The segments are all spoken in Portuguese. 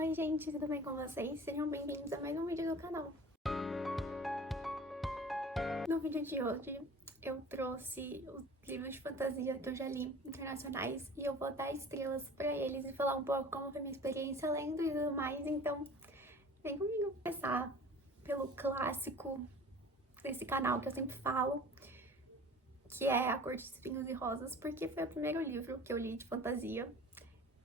Oi gente, tudo bem com vocês? Sejam bem-vindos a mais um vídeo do canal. No vídeo de hoje eu trouxe os livros de fantasia que eu já li, internacionais, e eu vou dar estrelas pra eles e falar um pouco como foi minha experiência lendo e tudo mais, então vem comigo. Começar pelo clássico desse canal que eu sempre falo, que é A Cor de Espinhos e Rosas, porque foi o primeiro livro que eu li de fantasia.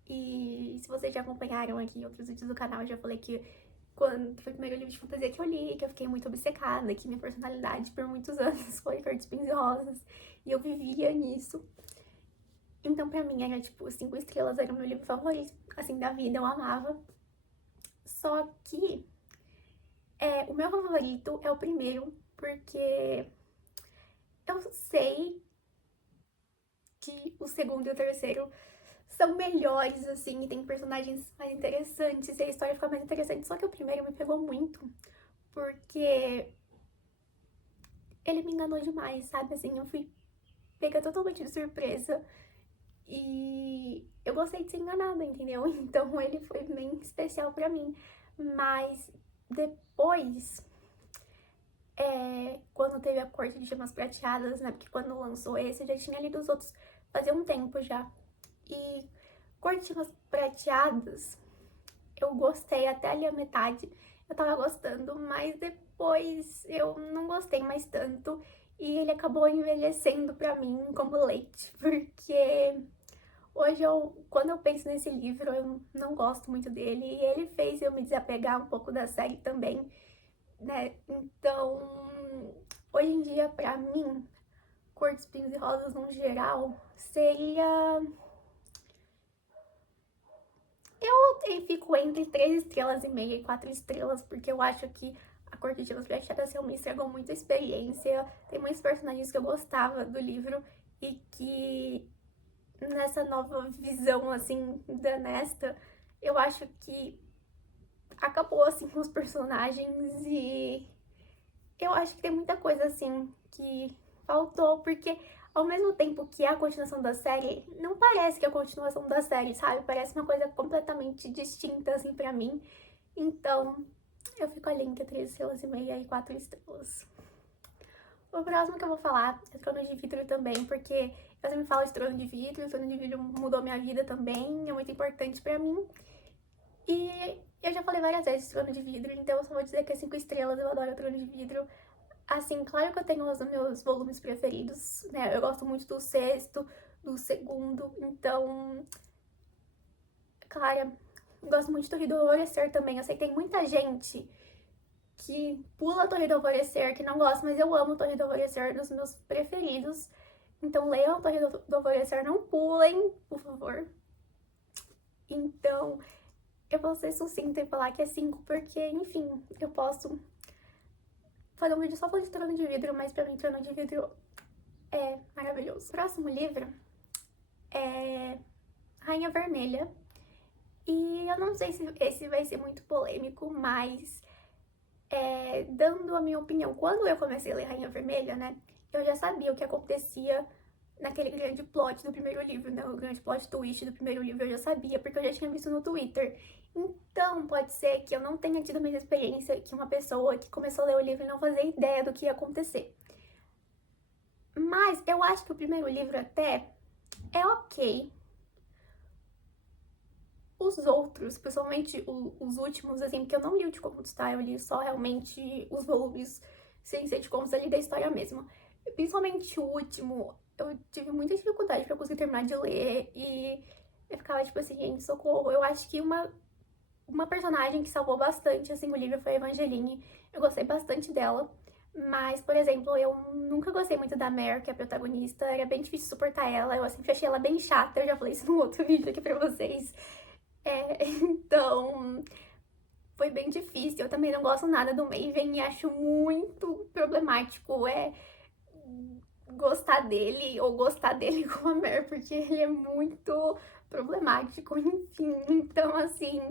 E se vocês já acompanharam aqui outros vídeos do canal, eu já falei que quando foi o primeiro livro de fantasia que eu li, que eu fiquei muito obcecada, que minha personalidade por muitos anos foi Cor de Espinhos e Rosas, e eu vivia nisso. Então pra mim era tipo 5 estrelas, era o meu livro favorito, assim, da vida, eu amava. Só que o meu favorito é o primeiro, porque eu sei que o segundo e o terceiro são melhores, assim, e tem personagens mais interessantes, e a história fica mais interessante. Só que o primeiro me pegou muito, porque ele me enganou demais, sabe? Assim, eu fui pega totalmente de surpresa e eu gostei de ser enganada, entendeu? Então ele foi bem especial pra mim. Mas depois, quando teve a Corte de Chamas Prateadas, né? Porque quando lançou esse, eu já tinha lido os outros fazia um tempo já. E Corte de Chamas Prateadas, eu gostei até ali a metade, eu tava gostando, mas depois eu não gostei mais tanto e ele acabou envelhecendo pra mim como leite, porque hoje quando eu penso nesse livro, eu não gosto muito dele e ele fez eu me desapegar um pouco da série também, né? Então, hoje em dia, pra mim, Cor de Espinhos e Rosas no geral seria... Eu fico entre 3,5 estrelas e 4 estrelas, porque eu acho que A Cor de Gemas Prateadas realmente estragou muita experiência. Tem muitos personagens que eu gostava do livro e que nessa nova visão, assim, da Nesta, eu acho que acabou, assim, com os personagens e eu acho que tem muita coisa, assim, que faltou, porque ao mesmo tempo que é a continuação da série, não parece que é a continuação da série, sabe? Parece uma coisa completamente distinta, assim, pra mim. Então, eu fico ali entre 3,5 estrelas e 4 estrelas. O próximo que eu vou falar é Trono de Vidro também, porque eu sempre falo de Trono de Vidro, o Trono de Vidro mudou minha vida também, é muito importante pra mim. E eu já falei várias vezes Trono de Vidro, então eu só vou dizer que é 5 estrelas, eu adoro Trono de Vidro. Assim, claro que eu tenho os meus volumes preferidos, né? Eu gosto muito do sexto, do segundo, então... Claro, gosto muito de Torre do Alvorecer também. Eu sei que tem muita gente que pula Torre do Alvorecer, que não gosta, mas eu amo Torre do Alvorecer, dos meus preferidos. Então leiam Torre do Alvorecer, não pulem, por favor. Então, eu vou ser sucinta e falar que é 5, porque, enfim, eu posso fazer um vídeo só falando de Trono de Vidro, mas pra mim Trono de Vidro é maravilhoso. O próximo livro é Rainha Vermelha. E eu não sei se esse vai ser muito polêmico, mas dando a minha opinião, quando eu comecei a ler Rainha Vermelha, né, eu já sabia o que acontecia naquele grande plot do primeiro livro, né, o grande plot twist do primeiro livro, eu já sabia, porque eu já tinha visto no Twitter. Então, pode ser que eu não tenha tido a mesma experiência que uma pessoa que começou a ler o livro e não fazia ideia do que ia acontecer. Mas eu acho que o primeiro livro até é ok. Os outros, principalmente os últimos, assim, porque eu não li o de contos, tá? Eu li só realmente os volumes sem ser de contos ali da história mesmo. Principalmente o último, eu tive muita dificuldade pra conseguir terminar de ler e eu ficava tipo assim, gente, socorro. Eu acho que uma personagem que salvou bastante, assim, o livro foi a Evangeline. Eu gostei bastante dela. Mas, por exemplo, eu nunca gostei muito da Mare, que é a protagonista. Era bem difícil suportar ela. Eu sempre achei ela bem chata. Eu já falei isso num outro vídeo aqui pra vocês. Então, foi bem difícil. Eu também não gosto nada do Maven e acho muito problemático gostar dele ou gostar dele com a Mare, porque ele é muito problemático, enfim. Então, assim,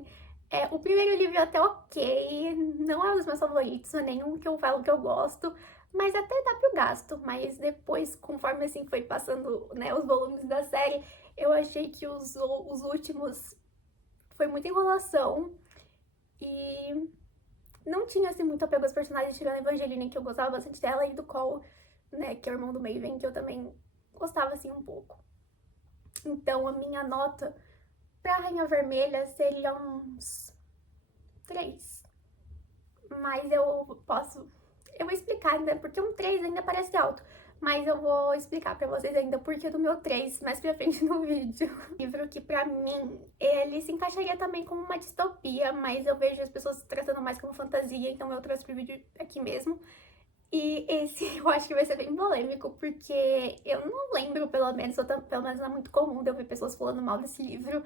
o primeiro livro é até ok, não é um dos meus favoritos, não é nenhum que eu falo que eu gosto, mas até dá pro gasto. Mas depois, conforme assim foi passando, né, os volumes da série, eu achei que os últimos foi muita enrolação E não tinha, assim, muito apego aos personagens, tirando a Evangeline, que eu gostava bastante dela, e do Cole, né, que é o irmão do Maven, que eu também gostava, assim, um pouco. Então, a minha nota pra Rainha Vermelha seria uns 3. Mas eu vou explicar ainda, porque um 3 ainda parece alto. Mas eu vou explicar pra vocês ainda o porquê do meu 3 mais pra frente no vídeo. Livro que pra mim, ele se encaixaria também como uma distopia, mas eu vejo as pessoas tratando mais como fantasia, então eu trouxe pro vídeo aqui mesmo. E esse eu acho que vai ser bem polêmico, porque eu não lembro, pelo menos não é muito comum de eu ver pessoas falando mal desse livro,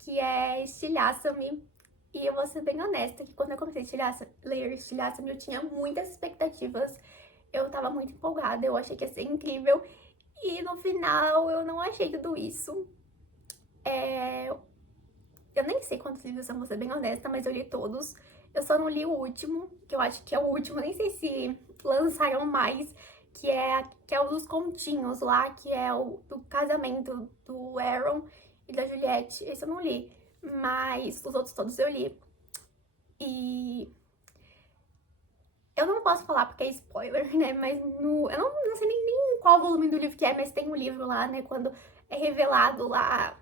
que é Estilhaça-me. E eu vou ser bem honesta, que quando eu comecei a ler Estilhaça-me, eu tinha muitas expectativas. Eu tava muito empolgada, eu achei que ia ser incrível. E no final, eu não achei tudo isso. Eu nem sei quantos livros são, vou ser bem honesta, mas eu li todos. Eu só não li o último, que eu acho que é o último, nem sei se lançaram mais, que é o dos continhos lá, que é o do casamento do Aaron e da Juliette. Esse eu não li, mas os outros todos eu li. E eu não posso falar porque é spoiler, né? Mas eu não sei nem qual volume do livro que é, mas tem um livro lá, né? Quando é revelado lá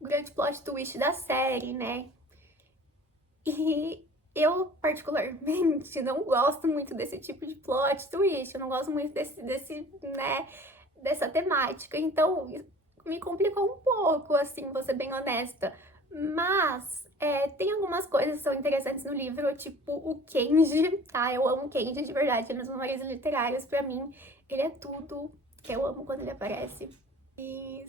o grande plot twist da série, né? E eu, particularmente, não gosto muito desse tipo de plot twist. Eu não gosto muito né, dessa temática. Então, me complicou um pouco, assim, vou ser bem honesta. Mas tem algumas coisas que são interessantes no livro, tipo o Kenji, tá? Eu amo o Kenji, de verdade, nas memórias literárias, pra mim, ele é tudo que eu amo quando ele aparece. E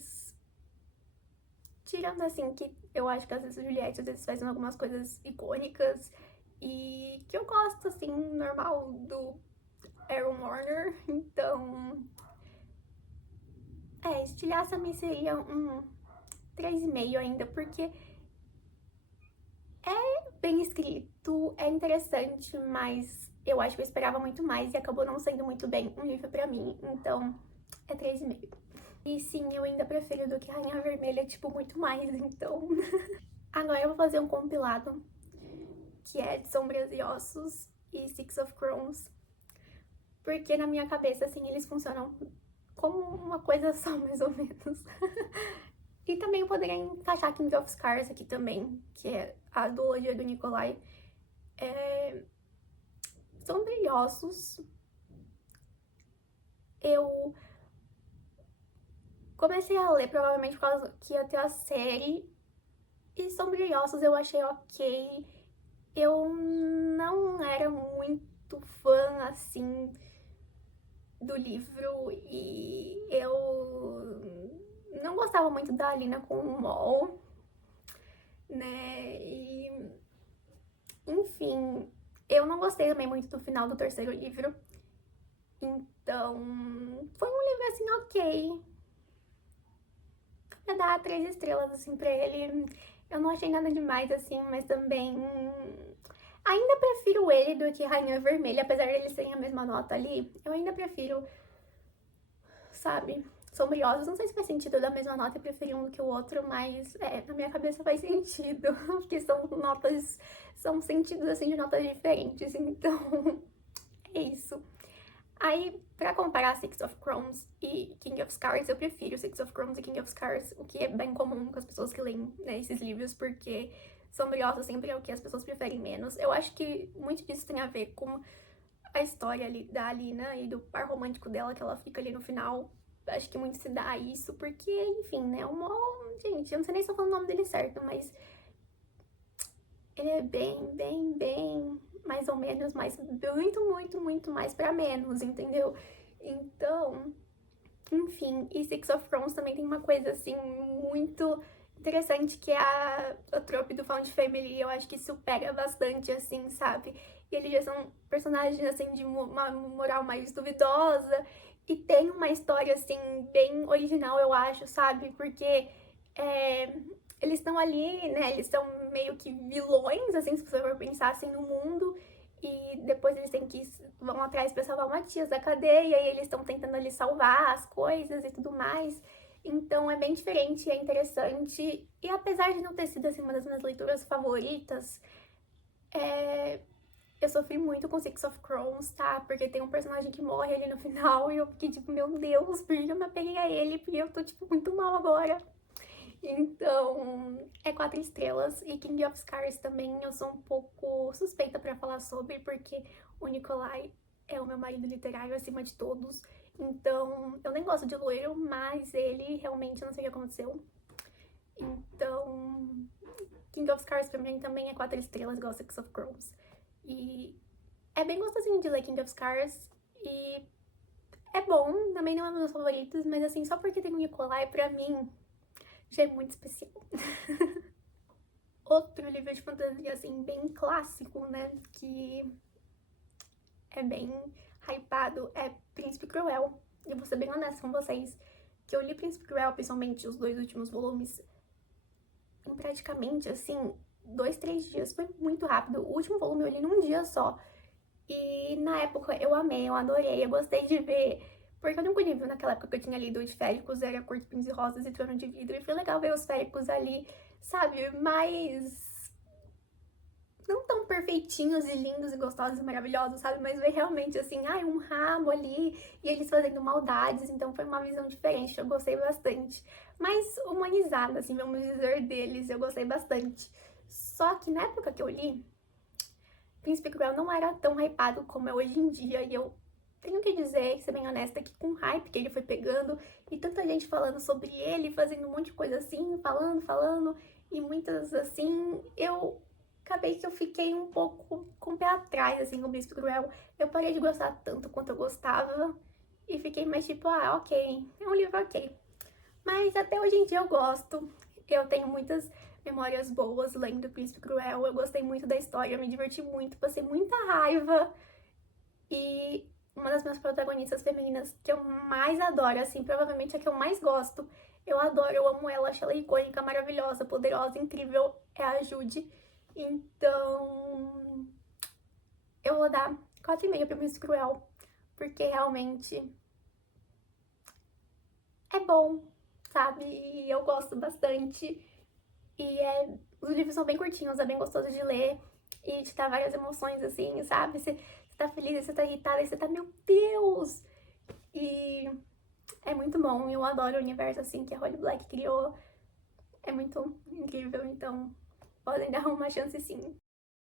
tirando, assim, que eu acho que às vezes o Juliette às vezes faz algumas coisas icônicas e que eu gosto, assim, normal do Aaron Warner, então... Estilhaça-me seria um 3,5 ainda, porque é bem escrito, é interessante, mas eu acho que eu esperava muito mais e acabou não sendo muito bem um livro pra mim, então é 3,5. E sim, eu ainda prefiro do que Rainha Vermelha, tipo, muito mais, então... Agora eu vou fazer um compilado, que é de Sombras e Ossos e Six of Crows, porque na minha cabeça, assim, eles funcionam como uma coisa só, mais ou menos. E também eu poderia encaixar King of Scars aqui também, que é a duologia do Nikolai. Sombras e Ossos, eu comecei a ler provavelmente por causa que ia ter a série, e Sombras e Ossos eu achei ok. Eu não era muito fã, assim, do livro e eu não gostava muito da Alina com o Mol, né? E, enfim, eu não gostei também muito do final do terceiro livro. Então, foi um livro assim, ok. Pra dar 3 estrelas, assim, pra ele. Eu não achei nada demais, assim, mas também... Ainda prefiro ele do que Rainha Vermelha, apesar de eles terem a mesma nota ali. Eu ainda prefiro, sabe, Sombriosos. Não sei se faz sentido da mesma nota e preferir um do que o outro, mas na minha cabeça faz sentido. Porque são sentidos assim de notas diferentes, então é isso. Aí, pra comparar Six of Crows e King of Scars, eu prefiro Six of Crows e King of Scars, o que é bem comum com as pessoas que leem, né, esses livros, porque Sombriosa sempre é o que as pessoas preferem menos. Eu acho que muito disso tem a ver com a história ali da Alina e do par romântico dela, que ela fica ali no final. Acho que muito se dá a isso, porque, enfim, né, o Mol, gente, eu não sei nem se eu tô falando o nome dele certo, mas ele é bem, mais ou menos, mas muito mais pra menos, entendeu? Então, enfim, e Six of Crows também tem uma coisa, assim, muito interessante, que é a trope do Found Family. Eu acho que isso pega bastante, assim, sabe? E eles já são personagens, assim, de uma moral mais duvidosa, e tem uma história, assim, bem original, eu acho, sabe? Porque eles estão ali, né, eles são meio que vilões, assim, se você for pensar, assim, no mundo, e depois eles vão atrás pra salvar o Matias da cadeia, e eles estão tentando ali salvar as coisas e tudo mais. Então é bem diferente, é interessante. E apesar de não ter sido assim, uma das minhas leituras favoritas, eu sofri muito com Six of Crows, tá? Porque tem um personagem que morre ali no final e eu fiquei tipo, meu Deus, por que eu me apeguei a ele? Porque eu tô tipo muito mal agora. Então, é 4 estrelas. E King of Scars também eu sou um pouco suspeita pra falar sobre, porque o Nikolai é o meu marido literário acima de todos. Então, eu nem gosto de loiro, mas ele realmente não sei o que aconteceu. Então, King of Scars pra mim também é 4 estrelas, igual Six of Crows. E é bem gostosinho de ler King of Scars. E é bom, também não é um dos meus favoritos, mas assim, só porque tem o Nikolai, pra mim, já é muito especial. Outro livro de fantasia, assim, bem clássico, né, que é bem hypado, é Príncipe Cruel. E vou ser bem honesta com vocês, que eu li Príncipe Cruel, principalmente os 2 últimos volumes, em praticamente, assim, 2, 3 dias. Foi muito rápido. O último volume eu li num dia só. E na época eu amei, eu adorei, eu gostei de ver. Porque o único livro naquela época que eu tinha lido de Féricos era Cor de Pinhos e Rosas e Trono de Vidro. E foi legal ver os Féricos ali, sabe? Mas não tão perfeitinhos e lindos e gostosos e maravilhosos, sabe? Mas ver realmente assim, ai, um rabo ali e eles fazendo maldades. Então foi uma visão diferente, eu gostei bastante. Mais humanizada, assim, vamos dizer, deles, eu gostei bastante. Só que na época que eu li, Príncipe Cruel não era tão hypado como é hoje em dia, e eu tenho que dizer, ser bem honesta, que com o hype que ele foi pegando, e tanta gente falando sobre ele, fazendo um monte de coisa assim, falando, e muitas assim, eu acabei que eu fiquei um pouco com o pé atrás, assim, com o Príncipe Cruel. Eu parei de gostar tanto quanto eu gostava, e fiquei mais tipo, ah, ok, é um livro ok. Mas até hoje em dia eu gosto, eu tenho muitas memórias boas lendo Príncipe Cruel. Eu gostei muito da história, eu me diverti muito, passei muita raiva. E uma das minhas protagonistas femininas que eu mais adoro, assim, provavelmente a que eu mais gosto, eu adoro, eu amo ela, acho ela icônica, maravilhosa, poderosa, incrível, é a Judy. Então, eu vou dar 4,5 pro Príncipe Cruel, porque realmente é bom, sabe? E eu gosto bastante. E os livros são bem curtinhos, é bem gostoso de ler e te dá várias emoções, assim, sabe? Você tá feliz, você tá irritada, você tá, meu Deus! E é muito bom, eu adoro o universo, assim, que a Holly Black criou. É muito incrível, então podem dar uma chance, sim.